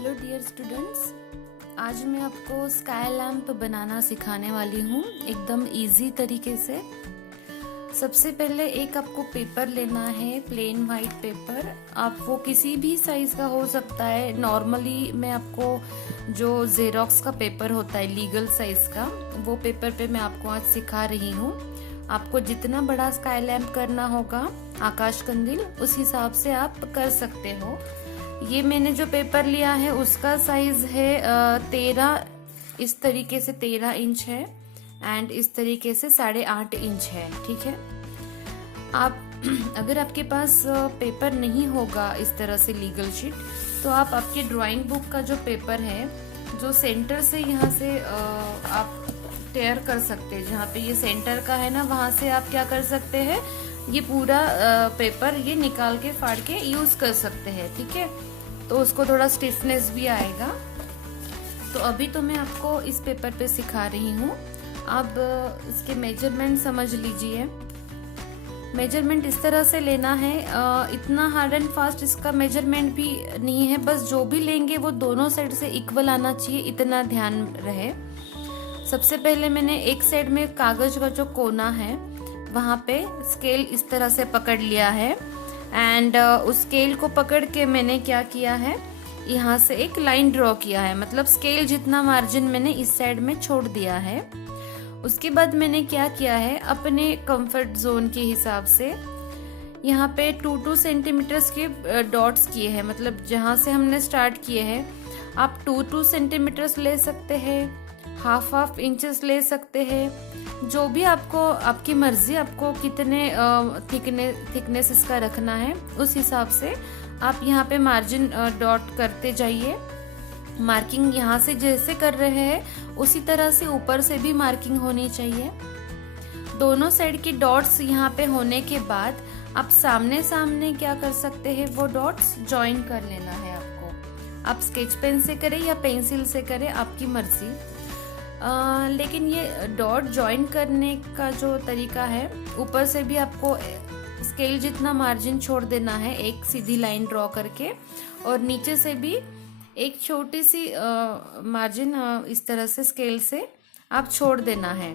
Hello dear students, आज मैं आपको स्काई लैम्प बनाना सिखाने वाली हूँ एकदम इजी तरीके से। सबसे पहले एक आपको पेपर लेना है, प्लेन वाइट पेपर। आप वो किसी भी साइज का हो सकता है। नॉर्मली मैं आपको जो जेरोक्स का पेपर होता है लीगल साइज का, वो पेपर पे मैं आपको आज सिखा रही हूँ। आपको जितना बड़ा स्काई लैम्प करना होगा, आकाश कंदील, उस हिसाब से आप कर सकते हो। ये मैंने जो पेपर लिया है उसका साइज है 13, इस तरीके से 13 इंच है एंड इस तरीके से 8.5 इंच है। ठीक है। आप अगर आपके पास पेपर नहीं होगा इस तरह से लीगल शीट, तो आप आपके ड्राइंग बुक का जो पेपर है, जो सेंटर से यहाँ से आप टेयर कर सकते हैं, जहाँ पे ये सेंटर का है ना, वहां से आप क्या कर सकते हैं, ये पूरा पेपर ये निकाल के फाड़ के यूज कर सकते हैं। ठीक है। तो उसको थोड़ा स्टिफनेस भी आएगा। तो अभी तो मैं आपको इस पेपर पे सिखा रही हूँ। अब इसके मेजरमेंट समझ लीजिए। मेजरमेंट इस तरह से लेना है। इतना हार्ड एंड फास्ट इसका मेजरमेंट भी नहीं है, बस जो भी लेंगे वो दोनों साइड से इक्वल आना चाहिए, इतना ध्यान रहे। सबसे पहले मैंने एक साइड में कागज का जो कोना है वहां पे स्केल इस तरह से पकड़ लिया है एंड उस स्केल को पकड़ के मैंने क्या किया है, यहाँ से एक लाइन ड्रॉ किया है। मतलब स्केल जितना मार्जिन मैंने इस साइड में छोड़ दिया है। उसके बाद मैंने क्या किया है, अपने कंफर्ट जोन के हिसाब से यहाँ पे 2-2 सेंटीमीटर के डॉट्स किए हैं। मतलब जहाँ से हमने स्टार्ट किए हैं, आप 2-2 सेंटीमीटर ले सकते हैं, हाफ इंचेस ले सकते हैं, जो भी आपको, आपकी मर्जी, आपको कितने थिकनेस इसका रखना है उस हिसाब से आप यहाँ पे मार्जिन डॉट करते जाइए। मार्किंग यहाँ से जैसे कर रहे हैं उसी तरह से ऊपर से भी मार्किंग होनी चाहिए। दोनों साइड की डॉट्स यहाँ पे होने के बाद आप सामने सामने क्या कर सकते हैं, वो डॉट्स ज्वाइन कर लेना है आपको। आप स्केच पेन से करें या पेंसिल से करें, आपकी मर्जी। लेकिन ये डॉट ज्वाइन करने का जो तरीका है, ऊपर से भी आपको स्केल जितना मार्जिन छोड़ देना है, एक सीधी लाइन ड्रॉ करके, और नीचे से भी एक छोटी सी मार्जिन इस तरह से स्केल से आप छोड़ देना है।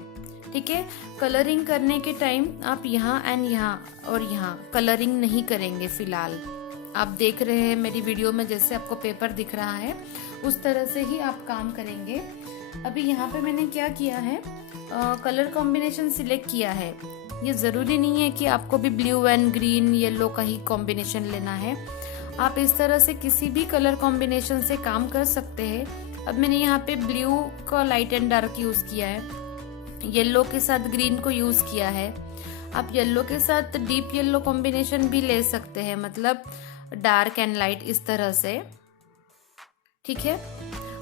ठीक है। कलरिंग करने के टाइम आप यहाँ एंड यहाँ और यहाँ कलरिंग नहीं करेंगे फिलहाल। आप देख रहे हैं मेरी वीडियो में जैसे आपको पेपर दिख रहा है, उस तरह से ही आप काम करेंगे। अभी यहाँ पे मैंने क्या किया है, कलर कॉम्बिनेशन सिलेक्ट किया है। ये जरूरी नहीं है कि आपको भी ब्लू एंड ग्रीन येलो का ही कॉम्बिनेशन लेना है। आप इस तरह से किसी भी कलर कॉम्बिनेशन से काम कर सकते हैं। अब मैंने यहाँ पे ब्लू का लाइट एंड डार्क यूज किया है, येलो के साथ ग्रीन को यूज किया है। आप येलो के साथ डीप येलो कॉम्बिनेशन भी ले सकते हैं, मतलब डार्क एंड लाइट इस तरह से। ठीक है।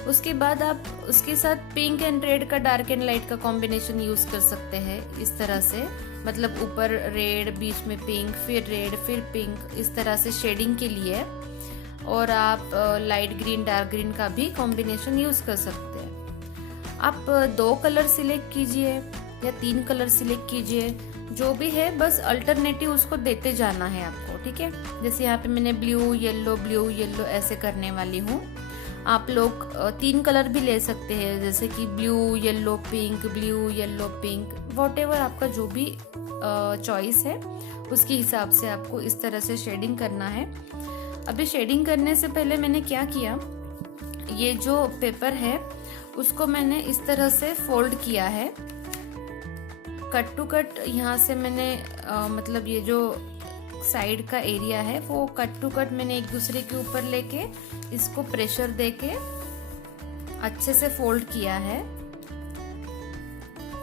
उसके बाद आप उसके साथ पिंक एंड रेड का डार्क एंड लाइट का कॉम्बिनेशन यूज कर सकते हैं इस तरह से। मतलब ऊपर रेड, बीच में पिंक, फिर रेड, फिर पिंक, इस तरह से शेडिंग के लिए। और आप लाइट ग्रीन, डार्क ग्रीन का भी कॉम्बिनेशन यूज कर सकते हैं। आप 2 कलर सिलेक्ट कीजिए या 3 कलर सिलेक्ट कीजिए, जो भी है, बस अल्टरनेटिव उसको देते जाना है आपको। ठीक है। जैसे यहाँ पे मैंने ब्लू येलो ऐसे करने वाली हूँ। आप लोग 3 कलर भी ले सकते हैं, जैसे कि blue yellow pink, blue yellow pink, whatever आपका जो भी चॉइस है उसके हिसाब से आपको इस तरह से शेडिंग करना है। अभी शेडिंग करने से पहले मैंने क्या किया, ये जो पेपर है उसको मैंने इस तरह से फोल्ड किया है, कट टू कट। यहाँ से मैंने मतलब ये जो साइड का एरिया है वो कट टू कट मैंने एक दूसरे के ऊपर लेके इसको प्रेशर देके अच्छे से फोल्ड किया है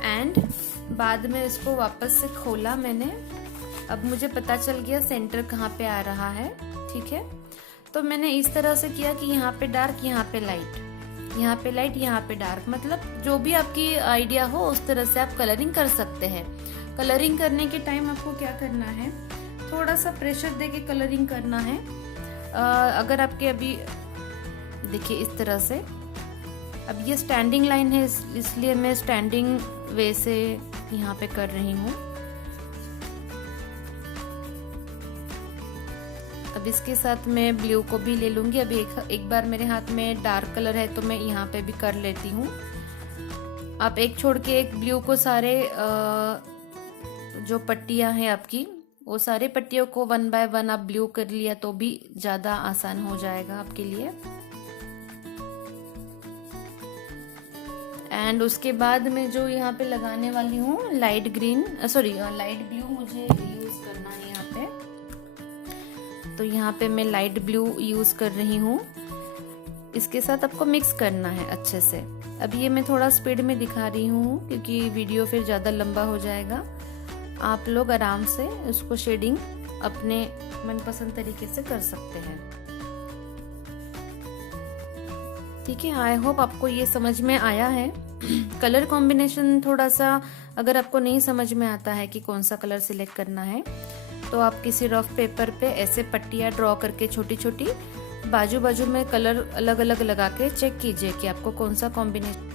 एंड बाद में इसको वापस से खोला मैंने। अब मुझे पता चल गया सेंटर कहाँ पे आ रहा है। ठीक है। तो मैंने इस तरह से किया कि यहाँ पे डार्क, यहाँ पे लाइट, यहाँ पे लाइट, यहाँ पे डार्क। मतलब जो भी आपकी आइडिया हो उस तरह से आप कलरिंग कर सकते हैं। कलरिंग करने के टाइम आपको क्या करना है, थोड़ा सा प्रेशर देके कलरिंग करना है। अगर आपके अभी देखिए इस तरह से, अब ये स्टैंडिंग लाइन है इसलिए मैं स्टैंडिंग वे से यहाँ पे कर रही हूँ। अब इसके साथ मैं ब्लू को भी ले लूँगी। अभी एक बार मेरे हाथ में डार्क कलर है तो मैं यहाँ पे भी कर लेती हूँ। आप एक छोड़ के एक ब्लू को सारे जो पट्टियाँ हैं आपकी, वो सारे पट्टियों को 1 बाय 1 आप ब्लू कर लिया तो भी ज़्यादा आसान हो जाएगा आपके लिए। एंड उसके बाद मैं जो यहाँ पे लगाने वाली हूँ लाइट ब्लू मुझे यूज़ करना है यहाँ पे। तो यहाँ पे मैं लाइट ब्लू यूज़ कर रही हूँ। इसके साथ आपको मिक्स करना है अच्छे से। अब ये मैं थोड़ा स्पीड में दिखा रही हूँ क्योंकि वीडियो फिर ज़्यादा लंबा हो जाएगा। आप लोग आराम से उसको शेडिंग अपने मनपसंद तरीके से कर सकते हैं। ठीक है, आई होप आपको ये समझ में आया है। कलर कॉम्बिनेशन थोड़ा सा अगर आपको नहीं समझ में आता है कि कौन सा कलर सिलेक्ट करना है तो आप किसी रफ पेपर पे ऐसे पट्टियाँ ड्रॉ करके छोटी छोटी बाजू बाजू में कलर अलग अलग लगा के चेक कीजिए कि आपको कौन सा कॉम्बिनेशन।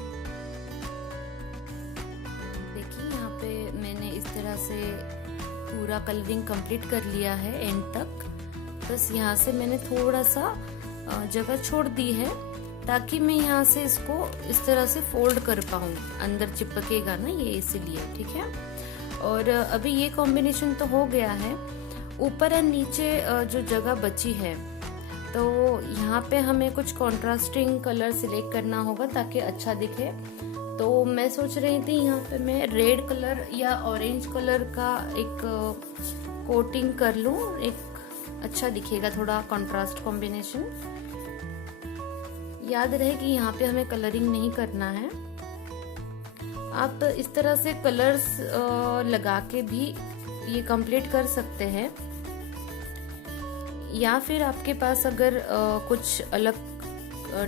देखिए यहाँ पे मैंने इस तरह से पूरा कलरिंग कंप्लीट कर लिया है एंड तक। बस यहाँ से मैंने थोड़ा सा जगह छोड़ दी है ताकि मैं यहाँ से इसको इस तरह से फोल्ड कर पाऊँ, अंदर चिपकेगा ना ये, इसीलिए। ठीक है, और अभी ये कॉम्बिनेशन तो हो गया है। ऊपर और नीचे जो जगह बची है तो यहाँ पे हमें कुछ कॉन्ट्रास्टिंग कलर सिलेक्ट करना होगा ताकि अच्छा दिखे। तो मैं सोच रही थी यहाँ पे मैं रेड कलर या ऑरेंज कलर का एक कोटिंग कर लूँ, एक अच्छा दिखेगा, थोड़ा कॉन्ट्रास्ट कॉम्बिनेशन। याद रहे कि यहाँ पे हमें कलरिंग नहीं करना है। आप इस तरह से कलर्स लगा के भी ये कंप्लीट कर सकते हैं, या फिर आपके पास अगर कुछ अलग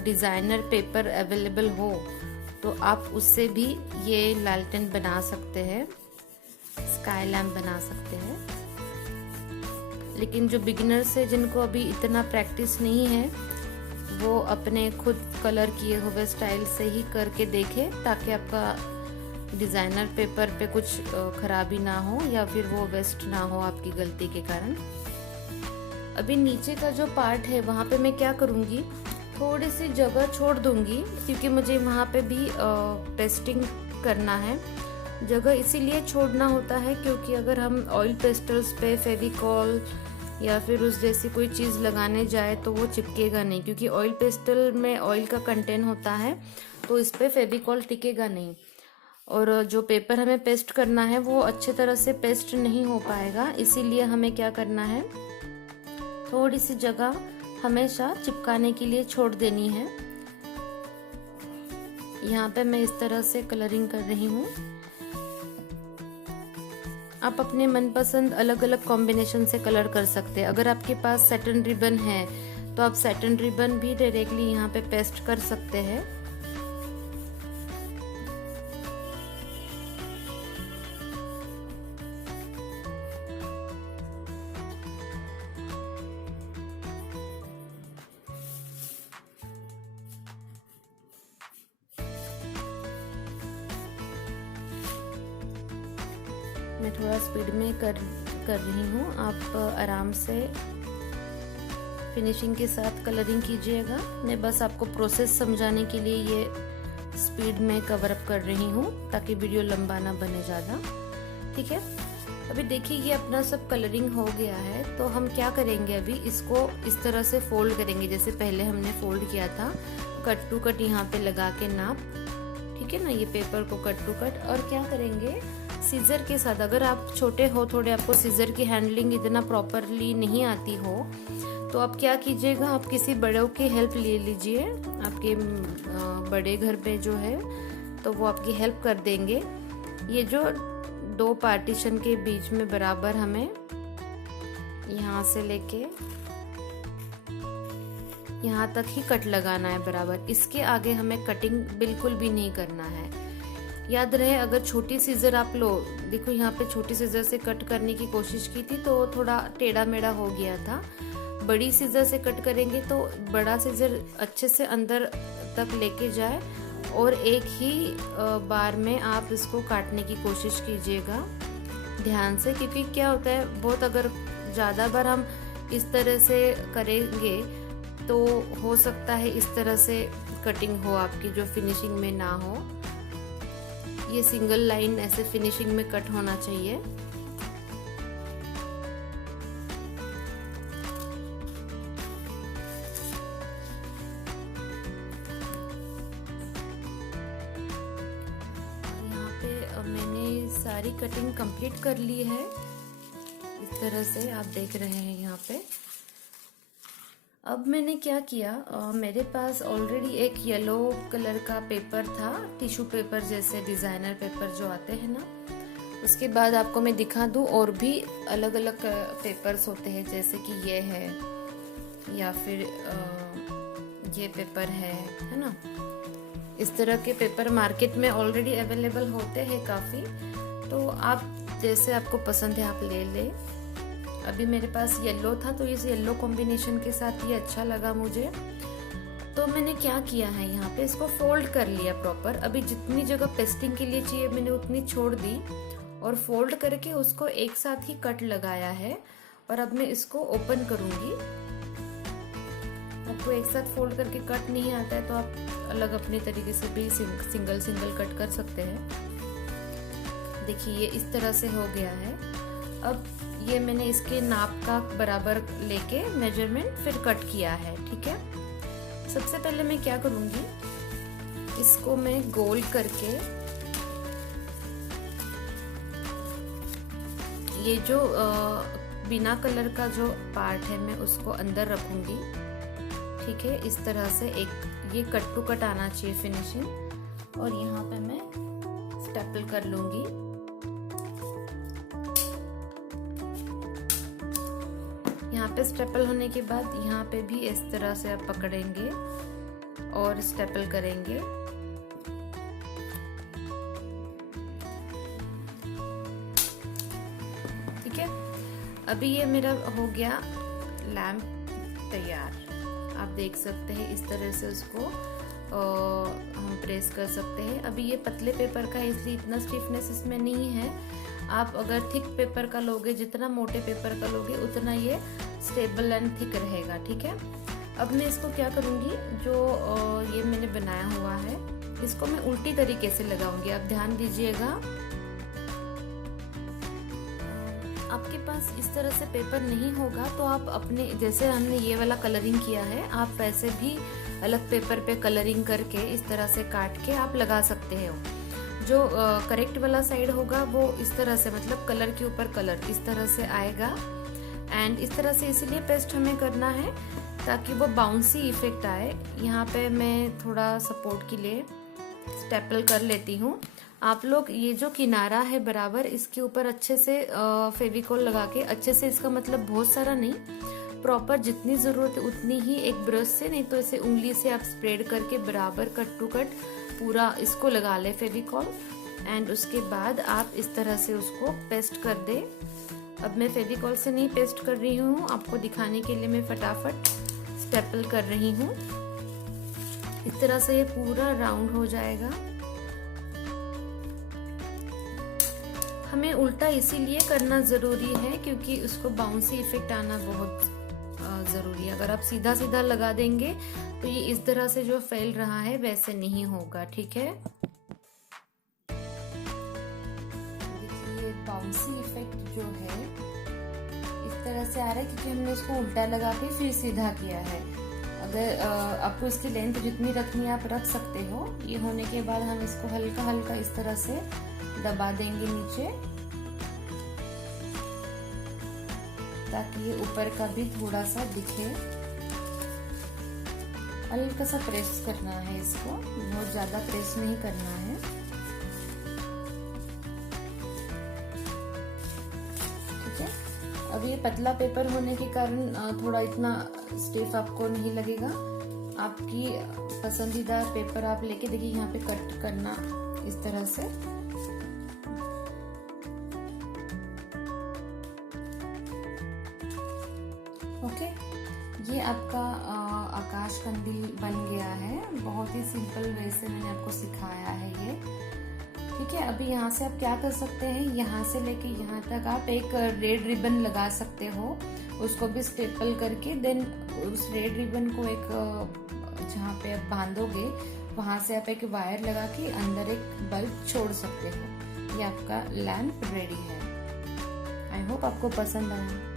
डिजाइनर पेपर अवेलेबल हो तो आप उससे भी ये लालटेन बना सकते हैं, स्काई लैम्प बना सकते हैं। लेकिन जो बिगिनर्स है, जिनको अभी इतना प्रैक्टिस नहीं है, वो अपने खुद कलर किए हुए स्टाइल से ही करके देखें ताकि आपका डिज़ाइनर पेपर पे कुछ खराबी ना हो या फिर वो वेस्ट ना हो आपकी गलती के कारण। अभी नीचे का जो पार्ट है वहाँ पे मैं क्या करूँगी, थोड़ी सी जगह छोड़ दूँगी क्योंकि मुझे वहाँ पे भी पेस्टिंग करना है। जगह इसीलिए छोड़ना होता है क्योंकि अगर हम ऑयल पेस्टल्स पे फेविकॉल या फिर उस जैसी कोई चीज़ लगाने जाए तो वो चिपकेगा नहीं, क्योंकि ऑयल पेस्टल में ऑयल का कंटेंट होता है तो इस पे फेविकॉल टिकेगा नहीं, और जो पेपर हमें पेस्ट करना है वो अच्छे तरह से पेस्ट नहीं हो पाएगा। इसीलिए हमें क्या करना है, थोड़ी सी जगह हमेशा चिपकाने के लिए छोड़ देनी है। यहाँ पे मैं इस तरह से कलरिंग कर रही हूँ। आप अपने मनपसंद अलग अलग कॉम्बिनेशन से कलर कर सकते हैं। अगर आपके पास सैटिन रिबन है तो आप सैटिन रिबन भी डायरेक्टली यहाँ पे पेस्ट कर सकते हैं। मैं थोड़ा स्पीड में कर रही हूँ, आप आराम से फिनिशिंग के साथ कलरिंग कीजिएगा। मैं बस आपको प्रोसेस समझाने के लिए ये स्पीड में कवर अप कर रही हूँ ताकि वीडियो लंबा ना बने ज़्यादा। ठीक है, अभी देखिए ये अपना सब कलरिंग हो गया है। तो हम क्या करेंगे, अभी इसको इस तरह से फोल्ड करेंगे जैसे पहले हमने फोल्ड किया था, कट टू कट यहाँ पे लगा के नाप। ठीक है ना, ये पेपर को कट टू कट। और क्या करेंगे, सीजर के साथ, अगर आप छोटे हो थोड़े, आपको सीजर की हैंडलिंग इतना प्रॉपरली नहीं आती हो तो आप क्या कीजिएगा, आप किसी बड़ों की हेल्प ले लीजिए। आपके बड़े घर पे जो है तो वो आपकी हेल्प कर देंगे। ये जो 2 पार्टीशन के बीच में बराबर हमें यहाँ से लेके यहाँ तक ही कट लगाना है बराबर। इसके आगे हमें कटिंग बिल्कुल भी नहीं करना है। याद रहे, अगर छोटी सीजर आप लो, देखो यहाँ पे छोटी सीजर से कट करने की कोशिश की थी तो थोड़ा टेढ़ा मेढ़ा हो गया था। बड़ी सीजर से कट करेंगे तो बड़ा सीजर अच्छे से अंदर तक लेके जाए और एक ही बार में आप इसको काटने की कोशिश कीजिएगा ध्यान से, क्योंकि क्या होता है, बहुत अगर ज़्यादा बार हम इस तरह से करेंगे तो हो सकता है इस तरह से कटिंग हो आपकी जो फिनिशिंग में ना हो। ये सिंगल लाइन ऐसे फिनिशिंग में कट होना चाहिए। यहाँ पे मैंने सारी कटिंग कंप्लीट कर ली है। इस तरह से आप देख रहे हैं यहाँ पे। अब मैंने क्या किया, मेरे पास ऑलरेडी एक येलो कलर का पेपर था, टिश्यू पेपर जैसे डिजाइनर पेपर जो आते हैं ना। उसके बाद आपको मैं दिखा दूं और भी अलग अलग पेपर्स होते हैं, जैसे कि ये है या फिर ये पेपर है ना। इस तरह के पेपर मार्केट में ऑलरेडी अवेलेबल होते हैं काफी, तो आप जैसे आपको पसंद है आप ले ले। अभी मेरे पास येलो था तो इस येलो कॉम्बिनेशन के साथ ये अच्छा लगा मुझे, तो मैंने क्या किया है यहाँ पे इसको फोल्ड कर लिया प्रॉपर। अभी जितनी जगह पेस्टिंग के लिए चाहिए मैंने उतनी छोड़ दी और फोल्ड करके उसको एक साथ ही कट लगाया है। और अब मैं इसको ओपन करूंगी। आपको एक साथ फोल्ड करके कट नहीं आता है तो आप अलग अपने तरीके से भी सिंगल सिंगल कट कर सकते हैं। देखिए ये इस तरह से हो गया है। अब ये मैंने इसके नाप का बराबर लेके मेजरमेंट फिर कट किया है, ठीक है। सबसे पहले मैं क्या करूंगी, इसको मैं गोल करके ये जो बिना कलर का जो पार्ट है मैं उसको अंदर रखूंगी, ठीक है। इस तरह से एक ये कट टू कट आना चाहिए फिनिशिंग। और यहाँ पे मैं स्टेपल कर लूंगी। यहाँ पे स्टेपल होने के बाद यहाँ पे भी इस तरह से आप पकड़ेंगे और स्टेपल करेंगे। ठीक है, अभी ये मेरा हो गया लैंप तैयार। आप देख सकते हैं इस तरह से उसको हम प्रेस कर सकते हैं। अभी ये पतले पेपर का है इसलिए इतना स्टिफनेस इसमें नहीं है। आप अगर थिक पेपर का लोगे, जितना मोटे पेपर का लोगे उतना ये स्टेबल एंड थिक रहेगा, ठीक है। अब मैं इसको क्या करूंगी, जो ये मैंने बनाया हुआ है इसको मैं उल्टी तरीके से लगाऊंगी। आप ध्यान दीजिएगा, आपके पास इस तरह से पेपर नहीं होगा तो आप अपने जैसे हमने ये वाला कलरिंग किया है आप वैसे भी अलग पेपर पे कलरिंग करके इस तरह से काट के आप लगा सकते हो। जो करेक्ट वाला साइड होगा वो इस तरह से, मतलब कलर के ऊपर कलर इस तरह से आएगा। एंड इस तरह से इसीलिए पेस्ट हमें करना है ताकि वो बाउंसी इफेक्ट आए। यहाँ पे मैं थोड़ा सपोर्ट के लिए स्टेपल कर लेती हूँ। आप लोग ये जो किनारा है बराबर इसके ऊपर अच्छे से फेविकॉल लगा के, अच्छे से इसका मतलब बहुत सारा नहीं, प्रॉपर जितनी जरूरत है उतनी ही एक ब्रश से, नहीं तो इसे उंगली से आप स्प्रेड करके बराबर कट टू कट पूरा इसको लगा ले फेविकॉल। एंड उसके बाद आप इस तरह से उसको पेस्ट कर दे। अब मैं फेविकॉल से नहीं पेस्ट कर रही हूँ, आपको दिखाने के लिए मैं फटाफट स्टेपल कर रही हूँ। इस तरह से ये पूरा राउंड हो जाएगा। हमें उल्टा इसीलिए करना जरूरी है क्योंकि उसको बाउंसी इफेक्ट आना बहुत जरूरी है। अगर आप सीधा सीधा लगा देंगे तो ये इस तरह से जो फैल रहा है वैसे नहीं होगा, ठीक है। देखिए बाउंसी इफेक्ट जो है इस तरह से आ रहा है क्योंकि हमने इसको उल्टा लगा के फिर सीधा किया है। अगर आपको इसकी लेंथ जितनी रखनी है आप रख सकते हो। ये होने के बाद हम इसको हल्का हल्का इस तरह से दबा देंगे नीचे ताकि ये ऊपर का भी थोड़ा सा दिखे। हल्का सा प्रेस करना है इसको, बहुत ज्यादा प्रेस नहीं करना है। ठीक है, अब ये पतला पेपर होने के कारण थोड़ा इतना स्टिफ आपको नहीं लगेगा। आपकी पसंदीदा पेपर आप लेके देखिए यहाँ पे कट करना इस तरह से। ओके, ये आपका आकाश कंदील बन गया है। बहुत ही सिंपल वे से मैंने आपको सिखाया है ये। ठीक है, अभी यहाँ से आप क्या कर सकते हैं, यहाँ से लेके यहाँ तक आप एक रेड रिबन लगा सकते हो, उसको भी स्टेपल करके देन उस रेड रिबन को एक जहाँ पे आप बांधोगे वहां से आप एक वायर लगा के अंदर एक बल्ब छोड़ सकते हो। ये आपका लैंप रेडी है। आई होप आपको पसंद आया।